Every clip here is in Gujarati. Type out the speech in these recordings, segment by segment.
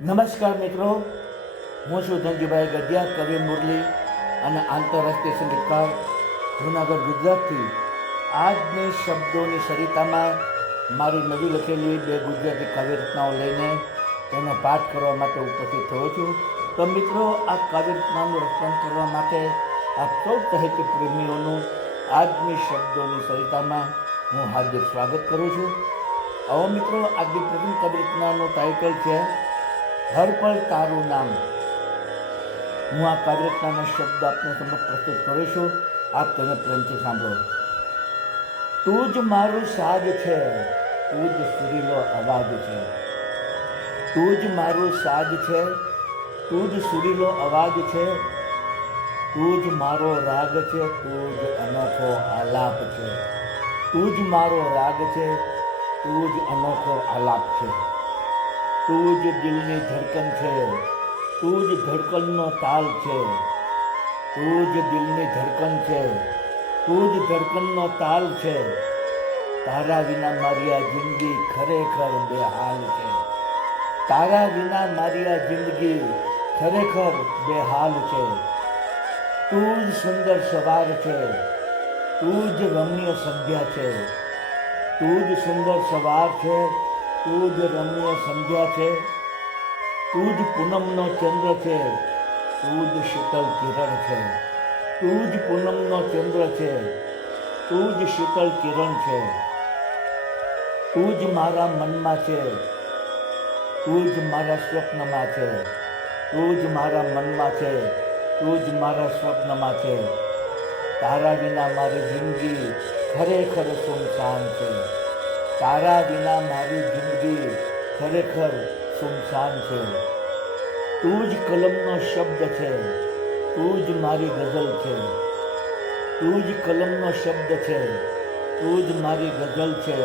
નમસ્કાર મિત્રો. હું છું ધનજીભાઈ ગઢિયા, કવિ મુરલી અને આંતરરાષ્ટ્રીય સંગીતકાર જૂનાગઢ, ગુજરાતથી. આજની શબ્દોની સરિતામાં મારી નવી લખેલી બે ગુજરાતી કાવ્ય રચનાઓ લઈને તેને પાઠ કરવા માટે ઉપસ્થિત થયો છું. તો મિત્રો, આ કાવ્ય રચનાનું રક્ષણ કરવા માટે આ સૌ સાહિત્ય પ્રેમીઓનું આજની શબ્દોની સરિતામાં હું હાર્દિક સ્વાગત કરું છું. આવો મિત્રો, આજની પ્રથમ કાવ્ય રચનાનું ટાઇટલ છે હર પલ તારું નામ. હું આ કાવ્યરચનાના શબ્દ આપને સમક્ષ પ્રસ્તુત કરું છું. આપ તેને પ્રેમથી સાંભળો. તું જ મારું સાજ છે. તું જ સુરીલો અવાજ છે. તું જ મારું સાજ છે. તું જ સુરીલો અવાજ છે. તું જ મારો રાગ છે. તું જ અનોખો આલાપ છે. તું જ મારો રાગ છે. તું જ અનોખો આલાપ છે. તું જ દિલની ધડકન છે. તું જ ધડકનનો તાલ છે. તું જ દિલની ધડકન છે. તું જ ધડકનનો તાલ છે. તારા વિના મારી આ જિંદગી ખરેખર બેહાલ છે. તારા વિના મારી આ જિંદગી ખરેખર બેહાલ છે. તું જ સુંદર સવાર છે. તું જ રમણીય સંધ્યા છે. તું જ સુંદર સવાર છે. તું જ રમણીય સંધ્યા છે. તું જ પૂનમનો ચંદ્ર છે. તું જ શીતળ કિરણ છે. તું જ પૂનમનો ચંદ્ર છે. તું જ શીતળ કિરણ છે. તું જ મારા મનમાં છે. તું જ મારા સ્વપ્નમાં છે. તું જ મારા મનમાં છે. તું જ મારા સ્વપ્નમાં છે. તારા વિના મારી જિંદગી ખરેખર સુમસાન છે. તારા વિના મારી જિંદગી ખરેખર સુમસાન છે તું જ કલમનો શબ્દ છે તું જ મારી ગઝલ છે તું જ કલમનો શબ્દ છે તું જ મારી ગઝલ છે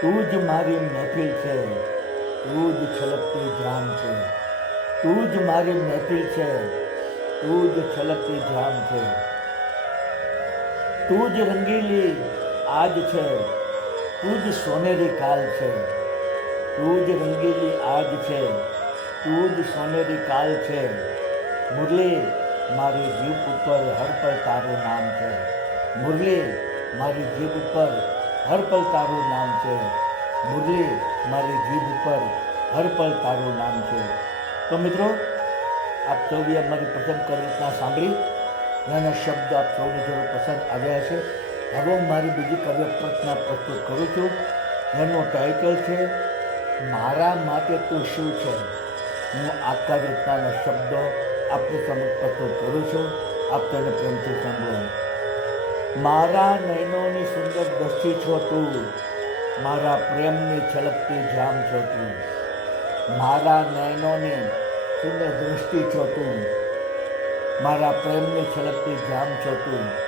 તું જ મારી મહેફિલ છે તું જ છલકતી જામ છે તું જ મારી મહેફિલ છે તું જ છલકતી જામ છે તું જ રંગીલી આજ છે તું જ સોનેરી કાલ છે. તું જ રંગીલી આગ છે. તું જ સોનેરી કાલ છે. મુરલી, મારી જીભ ઉપર હર પલ તારું નામ છે. મુરલી, મારી જીભ ઉપર હર પલ તારું નામ છે. મુરલી, મારી જીભ ઉપર હર પલ તારું નામ છે. તો મિત્રો, આપ સૌએ મારી પ્રથમ કવિતા સાંભળી. નાના શબ્દ આપ સૌને જરૂર પસંદ આવ્યા છે હવે હું મારી બીજી કાવ્ય રચના પ્રસ્તુત કરું છું. એનું ટાઇટલ છે, મારા માટે તું શું છે? હું આ કાવ્ય શબ્દો આપની સમક્ષ પ્રસ્તુત કરું છું. આપ તેને પ્રેમથી સાંભળો. મારા નયનોની સુંદર દ્રષ્ટિ છો તું. મારા પ્રેમની છલકતી જામ છો તું. મારા નયનોની સુંદર દૃષ્ટિ છો તું. મારા પ્રેમની છલકતી જામ છો તું.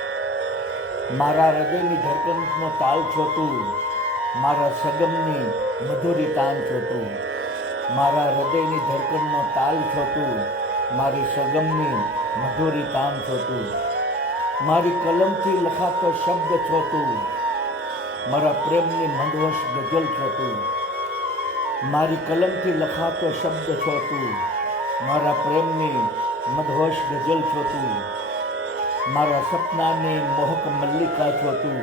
મારા હૃદયની ધડકનનો તાલ છો તું મારા સગમની મધુરી તાન છો તું મારા હૃદયની ધડકનનો તાલ છો તું મારી સગમની મધુરી તાન છો તું મારી કલમથી લખાતો શબ્દ છો તું મારા પ્રેમની મંદવશ ગઝલ છો તું મારી કલમથી લખાતો શબ્દ છો તું મારા પ્રેમની મધવશ ગઝલ છો તું મારા સપનાની મોહક મલ્લિકા છો તું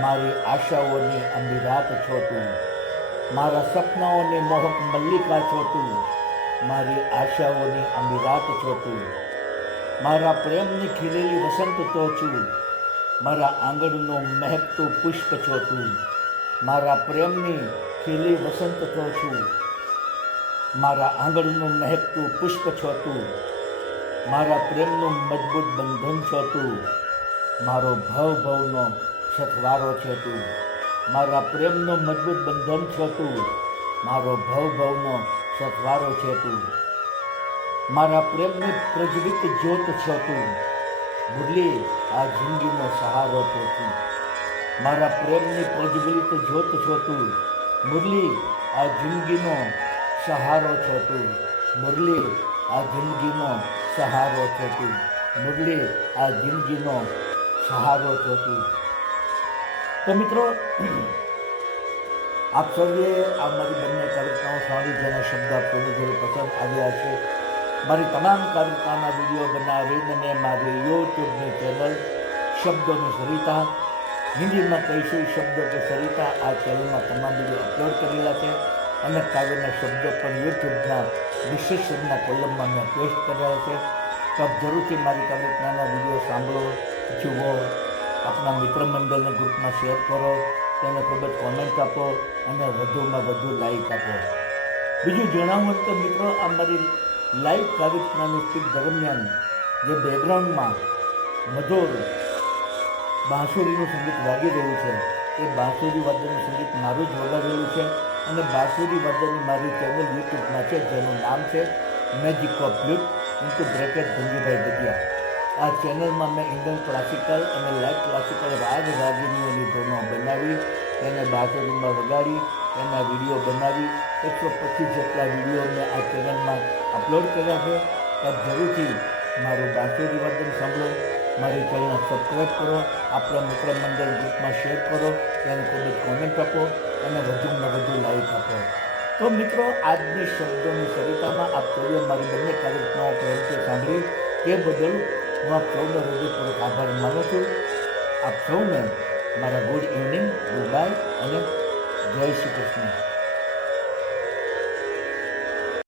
મારી આશાઓની અમીરાત છો તું મારા સપનાઓની મોહક મલ્લિકા છો તું મારી આશાઓની અમીરાત છો તું મારા પ્રેમની ખીલેલી વસંત તો છું મારા આંગણનું મહેકતું પુષ્પ છો તું મારા પ્રેમની ખીલી વસંત તો છું મારા આંગણનું મહેકતું પુષ્પ છો તું મારા પ્રેમનું મજબૂત બંધન છો તું. મારો ભવ ભવનો સથવારો છે તું. મારા પ્રેમનું મજબૂત બંધન છો તું. મારો ભવ ભવનો સથવારો છે તું. મારા પ્રેમની પ્રજ્વલિત જ્યોત છો તું. મુરલી, આ જિંદગીનો સહારો છો તું. મારા પ્રેમની પ્રજ્વલિત જ્યોત છો તું. મુરલી, આ જિંદગીનો સહારો છો તું. મુરલી, આ જિંદગીનો સહારો છો તું મુરલી આ જિંદગીનો સહારો છો તું તો મિત્રો, આપ સૌએ આ મારી બંને કવિતાઓ સાંભળી, જેના શબ્દ આપ સૌને પસંદ આવ્યા છે, મારી તમામ કવિતાના વીડિયો બનાવીને મેં મારી યુટ્યુબની ચેનલ શબ્દોની સરિતા, હિન્દીમાં કહીશું શબ્દો કે સરિતા, આ ચેનલમાં તમામ વીડિયો અપલોડ કરેલા છે. અને કાવ્યના શબ્દો પણ યુટ્યુબના વિશેષણના કોલમમાં મેં પેસ્ટ કર્યા છે. તો આપ જરૂરથી મારી કવિતાના વીડિયો સાંભળો, જુઓ. આપણા મિત્ર મંડળને ગ્રુપમાં શેર કરો. તેને ખૂબ જ કોમેન્ટ આપો અને વધુમાં વધુ લાઈક આપો. બીજું જણાવું તો મિત્રો, આ મારી લાઈવ કાર્યક્રમની સ્પીક દરમિયાન જે બેકગ્રાઉન્ડમાં મધુર બાંસુરીનું સંગીત વાગી રહ્યું છે, એ બાંસુરી વાદ્યનું સંગીત મારું જ વગાડેલું છે. અને બાંસુરી વર્ધનની મારી ચેનલ યુટ્યુબમાં છે, જેનું નામ છે magic of flute into bracket Dhanjibhai Gadhiya આ ચેનલમાં મેં ઇન્ડિયન ક્લાસિકલ અને લાઇટ ક્લાસિકલ રાગ રાગીનીઓની ધૂનો બનાવી તેને બાંસુરીમાં વગાડી, એના વીડિયો બનાવી, એકસો પચીસ જેટલા વીડિયો મેં આ ચેનલમાં અપલોડ કર્યા છે. આપ જરૂરથી મારું બાંસુરી વર્ધન સાંભળો, મારી ચેનલ સબસ્ક્રાઈબ કરો, આપણા મિત્ર મંડળ ગ્રુપમાં શેર કરો તેને ખૂબ જ કોમેન્ટ આપો. અને વધુમાં વધુ લાઈક આપો. તો મિત્રો, આજની શબ્દોની સરિતામાં આપ સૌએ મારી બંને કાર્યક્રમો પ્રેમથી સાંભળી તે બદલ હું આપ સૌનો હૃદયપૂર્વક આભાર માનું છું. આપ સૌને મારા ગુડ ઇવનિંગ ગુડ બાય અને જય શ્રી કૃષ્ણ.